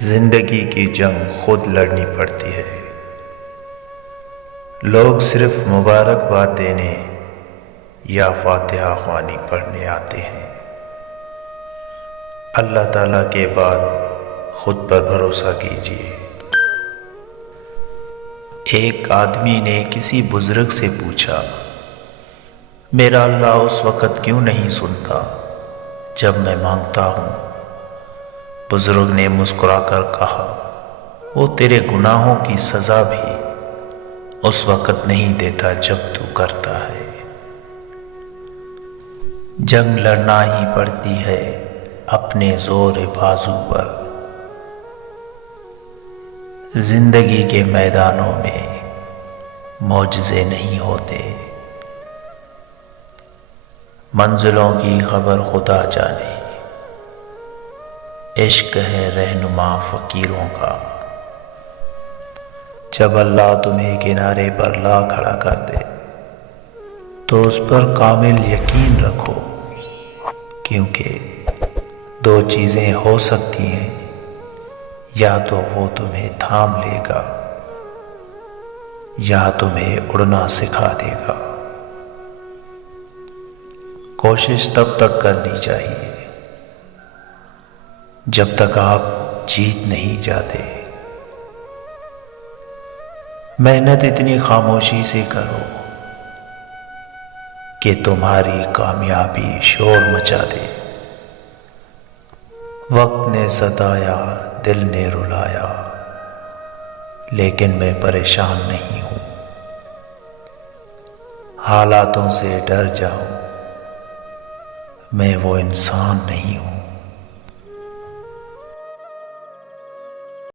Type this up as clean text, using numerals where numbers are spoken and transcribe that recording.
زندگی کی جنگ خود لڑنی پڑتی ہے۔ لوگ صرف مبارکباد دینے یا فاتحہ خوانی پڑھنے آتے ہیں۔ اللہ تعالیٰ کے بعد خود پر بھروسہ کیجیے۔ ایک آدمی نے کسی بزرگ سے پوچھا، میرا اللہ اس وقت کیوں نہیں سنتا جب میں مانگتا ہوں؟ بزرگ نے مسکرا کر کہا، وہ تیرے گناہوں کی سزا بھی اس وقت نہیں دیتا جب تو کرتا ہے۔ جنگ لڑنا ہی پڑتی ہے اپنے زور بازو پر۔ زندگی کے میدانوں میں معجزے نہیں ہوتے، منزلوں کی خبر خدا جانے۔ عشق ہے رہنما فقیروں کا، جب اللہ تمہیں کنارے پر لا کھڑا کر دے تو اس پر کامل یقین رکھو، کیونکہ دو چیزیں ہو سکتی ہیں، یا تو وہ تمہیں تھام لے گا یا تمہیں اڑنا سکھا دے گا۔ کوشش تب تک کرنی چاہیے جب تک آپ جیت نہیں جاتے۔ محنت اتنی خاموشی سے کرو کہ تمہاری کامیابی شور مچا دے۔ وقت نے ستایا، دل نے رلایا، لیکن میں پریشان نہیں ہوں۔ حالاتوں سے ڈر جاؤ، میں وہ انسان نہیں ہوں۔